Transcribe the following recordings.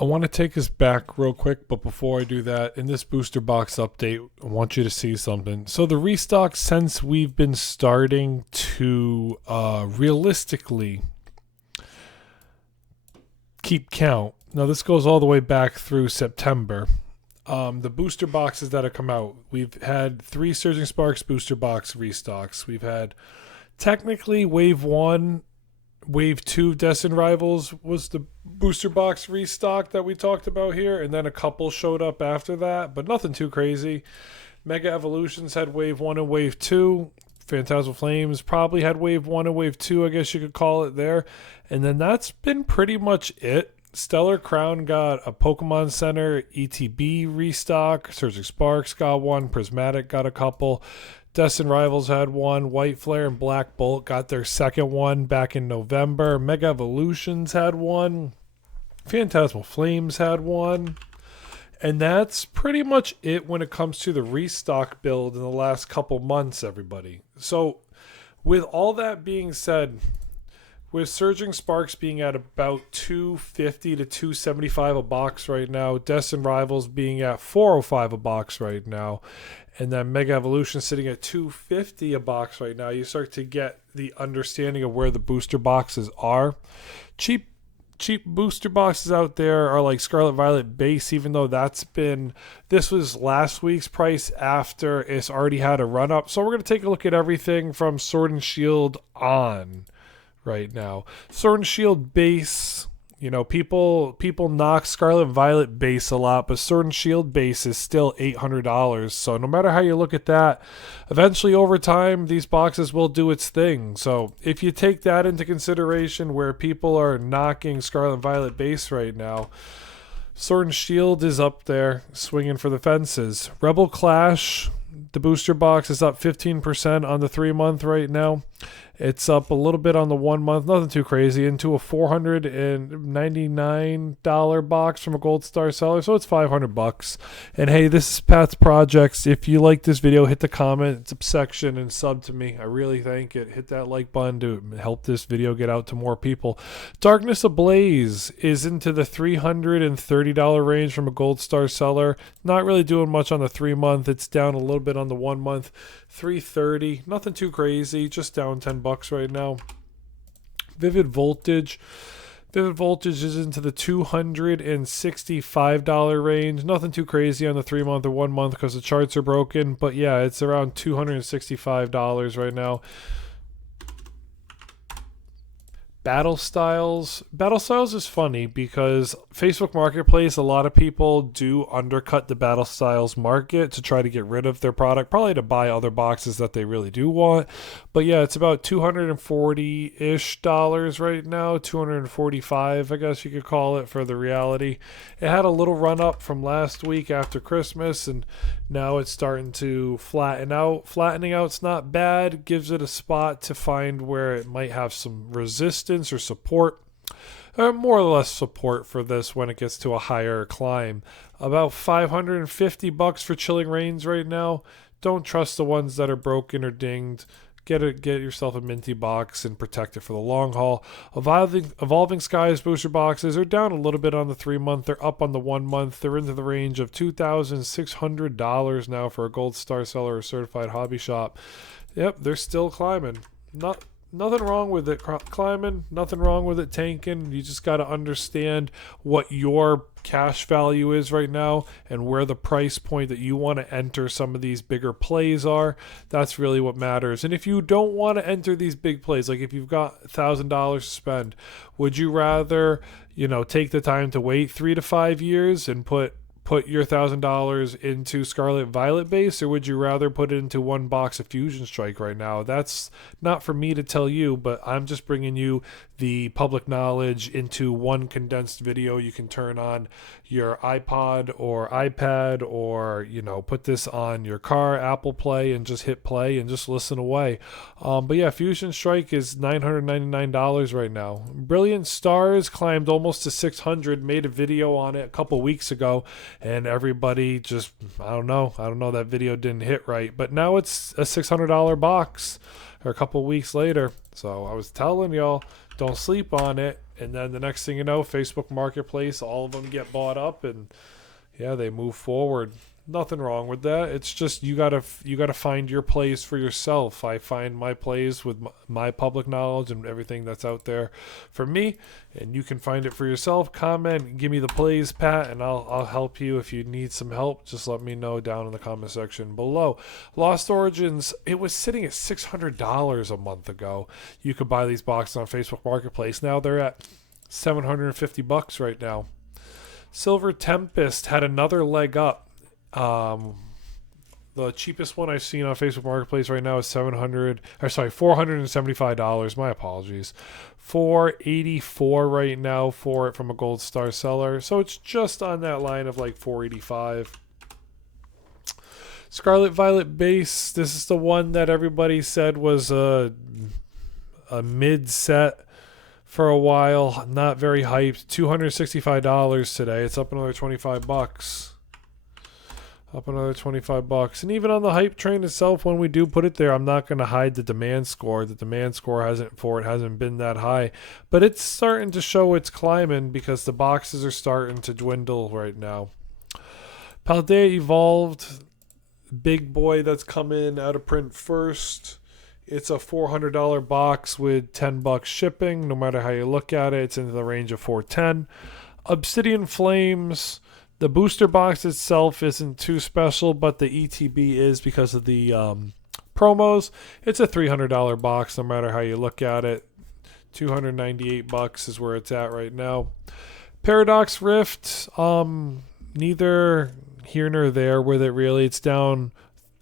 I want to take us back real quick, but before I do that, in this booster box update, I want you to see something. So the restock, since we've been starting to realistically keep count. Now this goes all the way back through September. The booster boxes that have come out, we've had 3 Surging Sparks booster box restocks. We've had technically Wave 1, Wave 2 Destined Rivals was the booster box restock that we talked about here, and then a couple showed up after that, but nothing too crazy. Mega Evolutions had Wave 1 and Wave 2. Phantasmal Flames probably had Wave 1 and Wave 2, I guess you could call it there. And then that's been pretty much it. Stellar Crown got a Pokemon Center ETB restock. Surging Sparks got one. Prismatic got a couple. Destined Rivals had one. White Flare and Black Bolt got their second one back in November. Mega Evolutions had one. Phantasmal Flames had one. And that's pretty much it when it comes to the restock build in the last couple months, everybody. So with all that being said, with Surging Sparks being at about $250 to $275 a box right now, Destined Rivals being at $405 a box right now, and then Mega Evolution sitting at $250 a box right now, you start to get the understanding of where the booster boxes are. Cheap booster boxes out there are like Scarlet Violet base, even though this was last week's price after it's already had a run up. So we're going to take a look at everything from Sword and Shield on right now. Sword and Shield base, people knock Scarlet and Violet base a lot, but Sword and Shield base is still $800. So no matter how you look at that, eventually over time, these boxes will do its thing. So if you take that into consideration, where people are knocking Scarlet and Violet base right now, Sword and Shield is up there swinging for the fences. Rebel Clash, the booster box is up 15% on the 3-month right now. It's up a little bit on the 1 month, nothing too crazy, into a $499 box from a Gold Star seller, so it's $500. And hey, this is Pat's Projects. If you like this video, hit the comment section and sub to me. I really thank it. Hit that like button to help this video get out to more people. Darkness Ablaze is into the $330 range from a Gold Star seller. Not really doing much on the 3-month. It's down a little bit on the 1 month. $330, nothing too crazy, just down $10 right now. Vivid Voltage is into the $265 range. Nothing too crazy on the 3-month or 1 month because the charts are broken, but yeah, it's around $265 right now. Battle Styles is funny because Facebook Marketplace, a lot of people do undercut the Battle Styles market to try to get rid of their product, probably to buy other boxes that they really do want. But yeah, it's about $240-ish right now, $245, I guess you could call it, for the reality. It had a little run up from last week after Christmas, and now it's starting to flatten out. Flattening out's not bad, gives it a spot to find where it might have some resistance or support, more or less support for this when it gets to a higher climb. About $550 for Chilling Reigns right now. Don't trust the ones that are broken or dinged. Get yourself a minty box and protect it for the long haul. Evolving Skies booster boxes are down a little bit on the 3-month. They're up on the 1 month. They're into the range of $2,600 now for a Gold Star seller or certified hobby shop. Yep, they're still climbing. Nothing wrong with it climbing, nothing wrong with it tanking. You just got to understand what your cash value is right now and where the price point that you want to enter some of these bigger plays are. That's really what matters. And if you don't want to enter these big plays, like if you've got $1,000 to spend, would you rather, take the time to wait 3 to 5 years and put your $1,000 into Scarlet Violet base, or would you rather put it into one box of Fusion Strike right now? That's not for me to tell you, but I'm just bringing you the public knowledge into one condensed video. You can turn on your iPod or iPad, or put this on your car, Apple Play, and just hit play and just listen away. But yeah, Fusion Strike is $999 right now. Brilliant Stars climbed almost to 600. Made a video on it a couple weeks ago, and everybody just, I don't know, that video didn't hit right, but now it's a $600 box, or a couple weeks later. So I was telling y'all, don't sleep on it. And then the next thing you know, Facebook Marketplace, all of them get bought up, and yeah, they move forward. Nothing wrong with that. It's just you gotta find your plays for yourself. I find my plays with my public knowledge and everything that's out there for me, and you can find it for yourself. Comment, give me the plays, Pat, and I'll help you. If you need some help, just let me know down in the comment section below. Lost Origins, it was sitting at $600 a month ago. You could buy these boxes on Facebook Marketplace. Now they're at $750 right now. Silver Tempest had another leg up. The cheapest one I've seen on Facebook Marketplace right now is $475. My apologies. $484 right now for it from a Gold Star seller. So it's just on that line of like $485. Scarlet Violet base. This is the one that everybody said was a mid set for a while. Not very hyped. $265 today. It's up another $25. Up another $25. And even on the hype train itself, when we do put it there, I'm not going to hide the demand score. The demand score hasn't been that high. But it's starting to show it's climbing because the boxes are starting to dwindle right now. Paldea Evolved, big boy that's come in out of print first. It's a $400 box with $10 shipping. No matter how you look at it, it's in the range of $410. Obsidian Flames. The booster box itself isn't too special, but the ETB is because of the promos. It's a $300 box no matter how you look at it. $298 is where it's at right now. Paradox Rift, neither here nor there with it really. It's down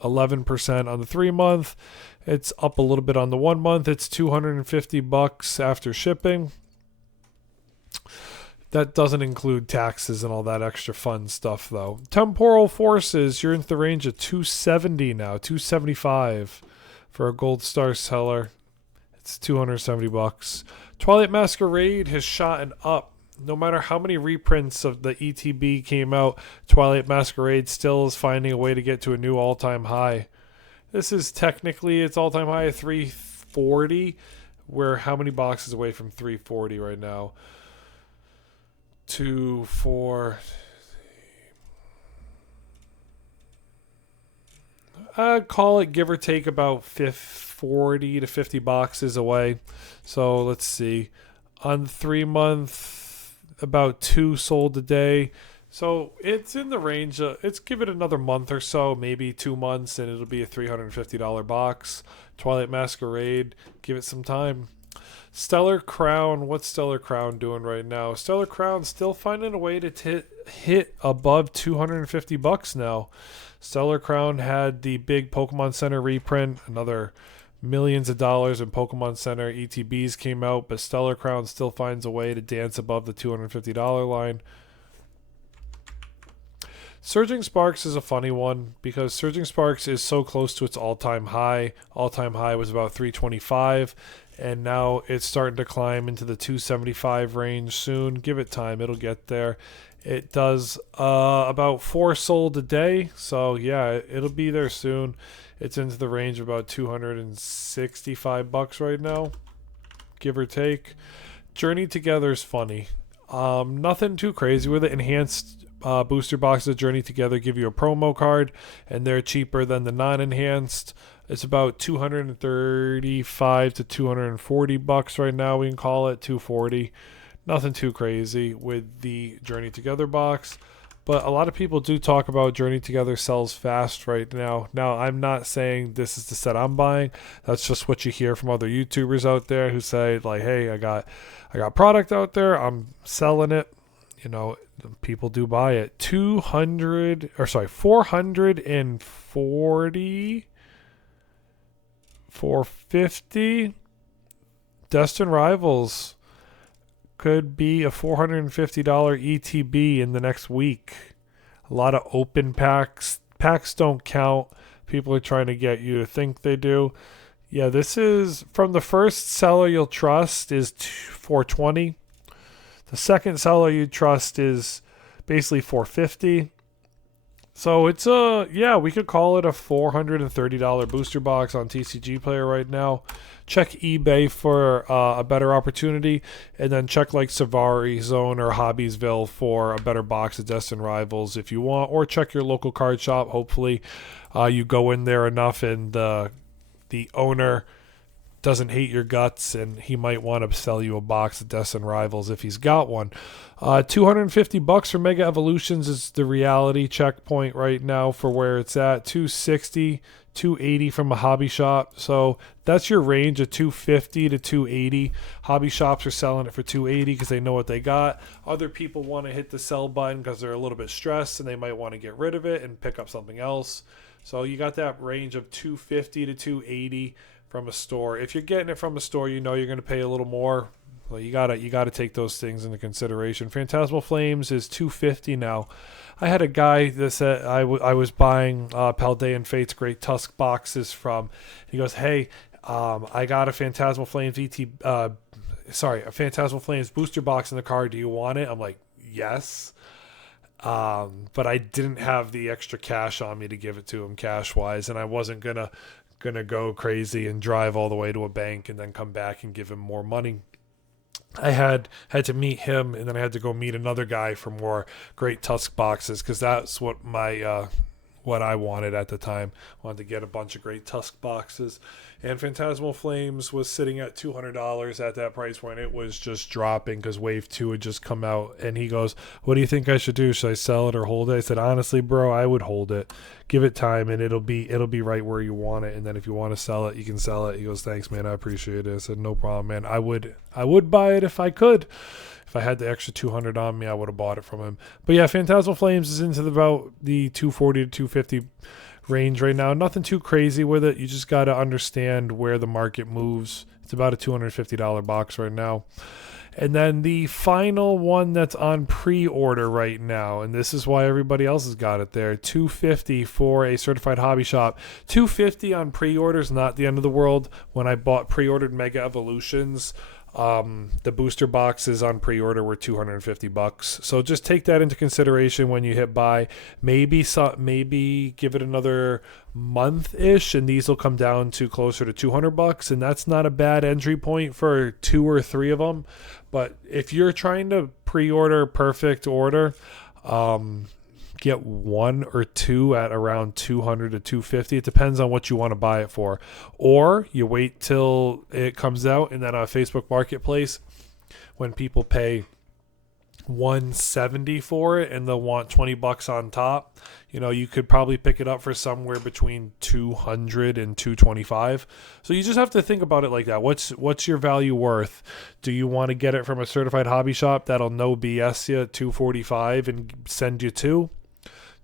11% on the 3-month. It's up a little bit on the 1 month. It's $250 after shipping. That doesn't include taxes and all that extra fun stuff, though. Temporal Forces, you're into the range of $270 now, $275 for a Gold Star seller. It's $270. Twilight Masquerade has shot up. No matter how many reprints of the ETB came out, Twilight Masquerade still is finding a way to get to a new all-time high. This is technically its all-time high of 340. We're how many boxes away from 340 right now? 2, 4. I'd call it give or take about 40 to 50 boxes away. So let's see. On 3-month, about 2 sold a day. So it's in the range of, let's give it another month or so, maybe 2 months, and it'll be a $350 box. Twilight Masquerade, give it some time. Stellar Crown, what's Stellar Crown doing right now? Stellar Crown still finding a way to hit above $250 now. Stellar Crown had the big Pokemon Center reprint, another millions of dollars in Pokemon Center ETBs came out, but Stellar Crown still finds a way to dance above the $250 line. Surging Sparks is a funny one because Surging Sparks is so close to its all-time high. All-time high was about 325, and now it's starting to climb into the 275 range soon. Give it time, it'll get there. It does about 4 sold a day, so yeah, it'll be there soon. It's into the range of about $265 right now, give or take. Journey Together is funny. Nothing too crazy with it. Enhanced booster boxes of Journey Together give you a promo card, and they're cheaper than the non-enhanced. It's about $235 to $240 right now. We can call it $240. Nothing too crazy with the Journey Together box, but a lot of people do talk about Journey Together sells fast right now. Now, I'm not saying this is the set I'm buying. That's just what you hear from other YouTubers out there who say like, "Hey, I got product out there. I'm selling it." You know, people do buy it. 440, 450. Destined Rivals could be a $450 ETB in the next week. A lot of open packs. Packs don't count. People are trying to get you to think they do. Yeah, this is from the first seller you'll trust is $420. The second seller you trust is basically $450. So it's yeah, we could call it a $430 booster box on TCG Player right now. Check eBay for a better opportunity, and then check like Savari Zone or Hobbiesville for a better box of Destined Rivals if you want, or check your local card shop. Hopefully, you go in there enough and the owner doesn't hate your guts, and he might want to sell you a box of Destined Rivals if he's got one. $250 for Mega Evolutions is the reality checkpoint right now for where it's at. 260, 280 from a hobby shop. So that's your range of 250 to 280. Hobby shops are selling it for 280 because they know what they got. Other people want to hit the sell button because they're a little bit stressed and they might want to get rid of it and pick up something else. So you got that range of 250 to 280 from a store. If you're getting it from a store, you know you're going to pay a little more. Well, you gotta take those things into consideration. Phantasmal Flames is $250 now. I had a guy that said I was buying Paldean Fate's Great Tusk boxes from. He goes, "Hey, I got a Phantasmal Flames a Phantasmal Flames booster box in the car. Do you want it?" I'm like, "Yes." But I didn't have the extra cash on me to give it to him cash wise, and I wasn't gonna go crazy and drive all the way to a bank and then come back and give him more money. I had to meet him, and then I had to go meet another guy for more Great Tusk boxes because that's what my what I wanted at the time. I wanted to get a bunch of Great Tusk boxes, and Phantasmal Flames was sitting at $200 at that price point. It was just dropping because Wave 2 had just come out, and he goes, "What do you think I should do? Should I sell it or hold it?" I said, "Honestly, bro, I would hold it. Give it time, and it'll be right where you want it. And then if you want to sell it, you can sell it." He goes, "Thanks, man. I appreciate it." I said, "No problem, man. I would buy it if I could. If I had the extra 200 on me, I would have bought it from him." But yeah, Phantasmal Flames is into about the 240 to 250 range right now. Nothing too crazy with it. You just got to understand where the market moves. It's about a $250 box right now. And then the final one that's on pre-order right now, and this is why everybody else has got it there, $250 for a certified hobby shop. $250 on pre-order is not the end of the world. When I pre-ordered Mega Evolutions, the booster boxes on pre-order were $250. So just take that into consideration when you hit buy. Maybe give it another month-ish, and these will come down to closer to $200, and that's not a bad entry point for 2 or 3 of them. But if you're trying to pre-order perfect order, get 1 or 2 at around $200 to $250. It depends on what you want to buy it for. Or you wait till it comes out, and then on Facebook Marketplace, when people pay $170 for it and they'll want $20 on top, you could probably pick it up for somewhere between $200 and $225. So you just have to think about it like that. What's your value worth? Do you want to get it from a certified hobby shop that'll no BS you at $245 and send you 2?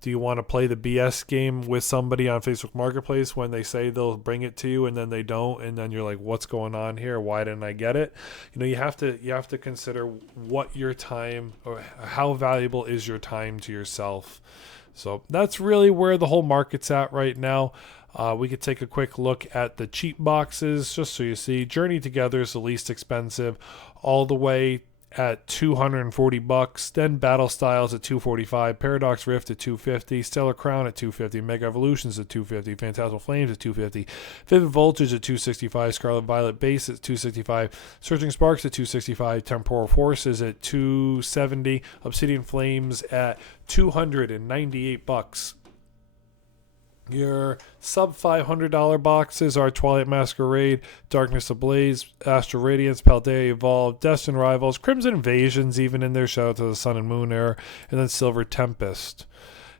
Do you want to play the BS game with somebody on Facebook Marketplace when they say they'll bring it to you and then they don't, and then you're like, what's going on here? Why didn't I get it? You have to consider what your time, or how valuable is your time to yourself. So that's really where the whole market's at right now. We could take a quick look at the cheap boxes just so you see. Journey Together is the least expensive, all the way at $240. Then Battle Styles at $245, Paradox Rift at $250, Stellar Crown at $250, Mega Evolutions at $250, Phantasmal Flames at $250, Vivid Voltage at $265, Scarlet Violet Base at $265, Surging Sparks at $265, Temporal Forces at $270, Obsidian Flames at $298. Your sub $500 boxes are Twilight Masquerade, Darkness Ablaze, Astral Radiance, Paldea Evolved, Destined Rivals, Crimson Invasions, even in there, shout out to the Sun and Moon era, and then Silver Tempest.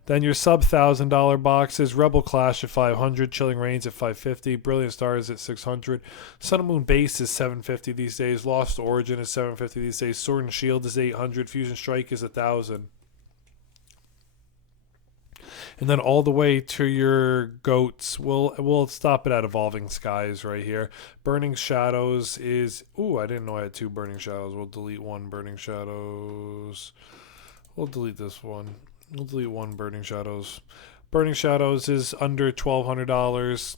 Then your sub $1,000 boxes, Rebel Clash at $500, Chilling Reigns at $550, Brilliant Stars at $600, Sun and Moon Base is $750 these days, Lost Origin is $750 these days, Sword and Shield is $800, Fusion Strike is $1,000. And then all the way to your goats, we'll stop it at Evolving Skies right here. Burning Shadows is... Ooh, I didn't know I had 2 Burning Shadows. We'll delete 1 Burning Shadows. We'll delete this one. We'll delete 1 Burning Shadows. Burning Shadows is under $1,200.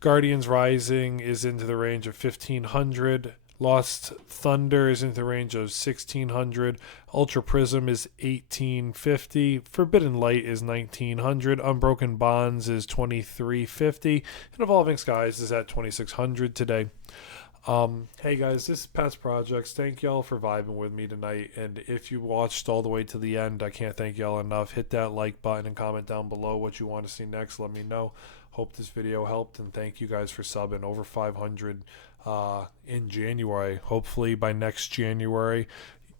Guardians Rising is into the range of $1,500. Lost Thunder is in the range of 1600. Ultra Prism is 1850. Forbidden Light is 1900. Unbroken Bonds is 2350. And Evolving Skies is at 2600 today. Hey guys, this is Pets Projects. Thank y'all for vibing with me tonight. And if you watched all the way to the end, I can't thank y'all enough. Hit that like button and comment down below what you want to see next. Let me know. Hope this video helped, and thank you guys for subbing. Over 500 in January. Hopefully by next January,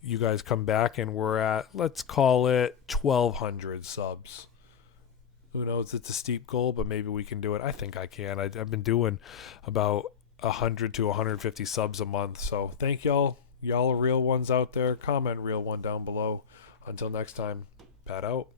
you guys come back and we're at, let's call it 1,200 subs. Who knows? It's a steep goal, but maybe we can do it. I think I can. I've been doing about 100 to 150 subs a month. So thank y'all. Y'all are real ones out there. Comment real one down below. Until next time, Pat out.